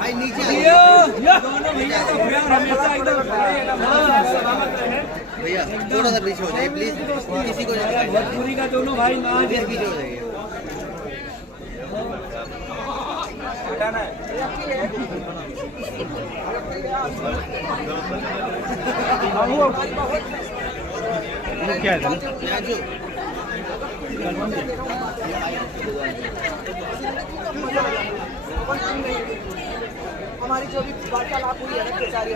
भाई नीचे दोनों भैया का प्यार हमेशा एकदम सलामत रहे। भैया थोड़ा सा पीछे हो जाइए प्लीज, किसी को भोजपुरी का दोनों भाई ना पीछे हो जाइए। क्या है हमारी जो भी वार्तालाप हुई है ना बेचारी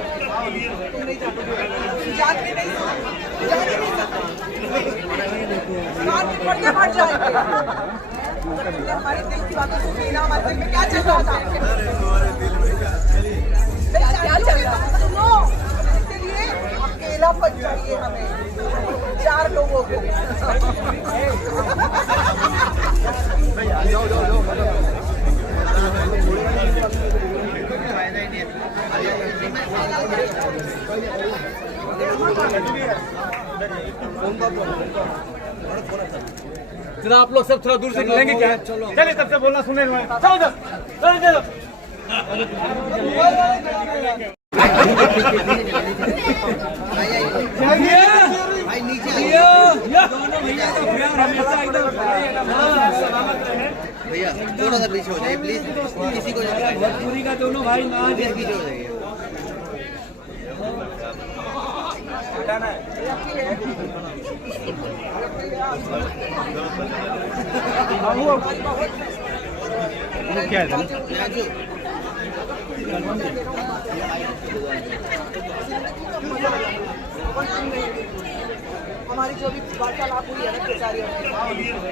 तुम नहीं जानते जान भी नहीं पढ़ते बढ़ जाएंगे। हमारे दिल की बातों सुनिए ना, हमारे दिल में क्या चल रहा था, क्या चल रहा था सुनो। इसके लिए अकेलापन चाहिए हमें, 4 लोगों को। जरा आप लोग सब थोड़ा दूर से लेंगे क्या? चलिए तब से बोलना सुने हुए चलो चलो भाई नीचे दोनों भैया का प्यार हमेशा एकदम सलामत रहे। भैया थोड़ा सा पीछे हो जाइए प्लीज, किसी को भोजपुरी का दोनों भाई ना पीछे हो जाइए। क्या है हमारी जो भी वार्तालाप हुई है ना बेचारी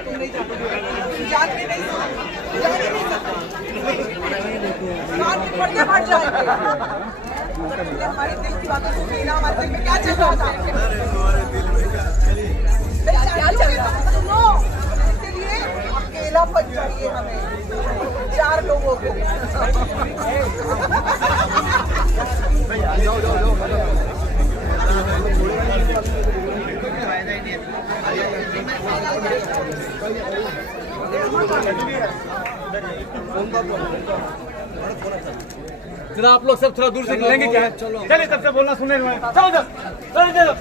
तुम नहीं जानते जान भी नहीं पढ़ते बढ़ जाएंगे। हमारे दिल की बातों सुनिए ना, हमारे दिल में क्या चल रहा था, क्या चल रहा था सुनो। इसके लिए अकेलापन चाहिए हमें, 4 लोगों को। जरा आप लोग सब थोड़ा दूर से लेंगे क्या? चलिए तब से बोलना सुने हुए चलो चलो